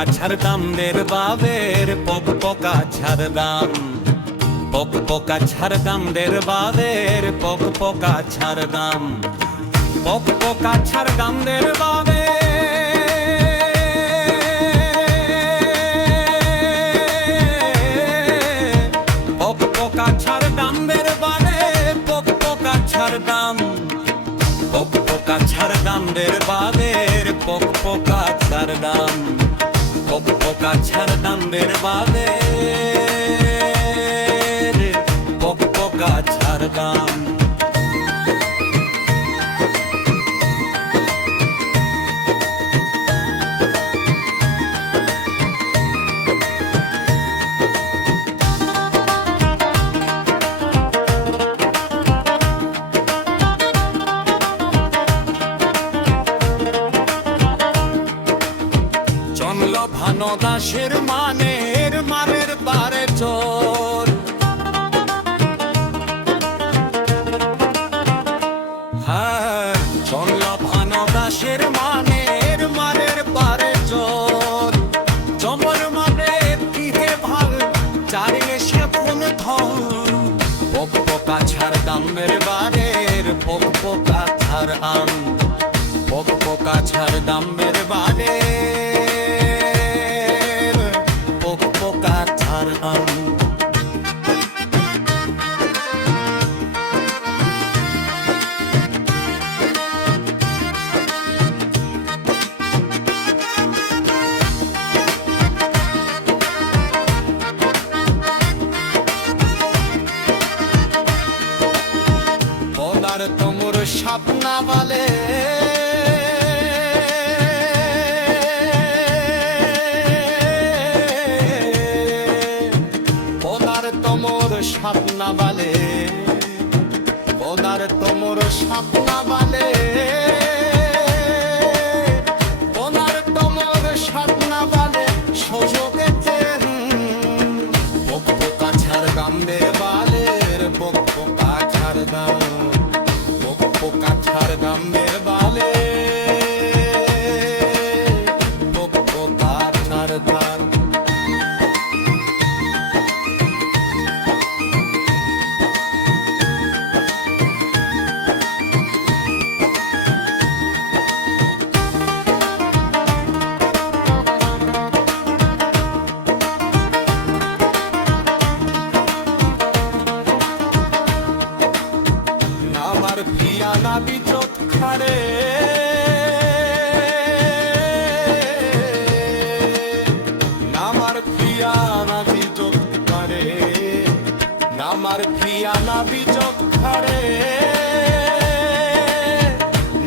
পোকা ছাড়দাম দের বাবের পোক পোকা ছাড়দাম, পোক পোকা ছাড়দাম দের বাবের পোক পোকা ছাড়দাম, পোক পোকা ছাড়দাম দের বাবে পোক পোকা ছাড়দাম দের বাবে পোক পোকা ছাড়দাম, পোক পোকা ছাড়দাম দের বাবের পোক পোকা ছাড়দাম, পোক পোকা ছাড়দাম দের বাবের পোক পোকা ছাড়দাম। ভানো দাসের মানের মারের বারে চোর, হ্যাঁ চল ভানো দাসের মানের মারের বারে চোর, জমর মানে পিঠে ভাগ চারিলে সে ফোন ধর, পোক পোকা ছাড়দাম এর বারের পোক পোকা ছাড়াম, পোক পোকা ছাড়দাম এর বারে বলার তোমর স্বপ্না বলে তোমর স্বপ্না বালে, ওনার তোমর স্বপ্না বালে, ওনার তোমর স্বপ্না বালে সুযোগেতে পোক পোকা ছাড়দাম রে বালের পোক পোকা ছাড়দাম, পোক পোকা ছাড়দাম রে বালে পোক পোকা ছাড়দাম। পিয়ানা বিচত খারে নামার পিয়ানা বিচত খারে, নামার পিয়ানা বিচত খারে,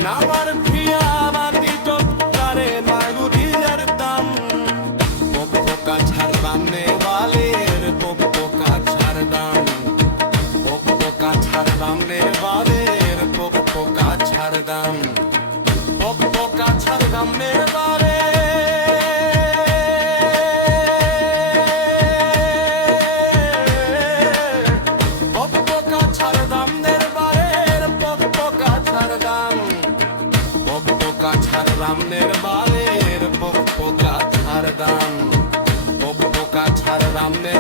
নামার পিয়ানা বিচত খারে মাগুরিয়ার দাম, পোক পোকা ছাড়দাম নে বালের পোক পোকা ছাড়দাম, পোক পোকা ছাড়দাম নে বালের পোক পোকা ছাড়দাম, পোক পোকা ছাড়দাম রে বারে পোক পোকা ছাড়দাম রে বারের পোক পোকা ছাড়দাম, পোক পোকা ছাড়দাম রে বারের পোক পোকা ছাড়দাম, পোক পোকা ছাড়দাম রে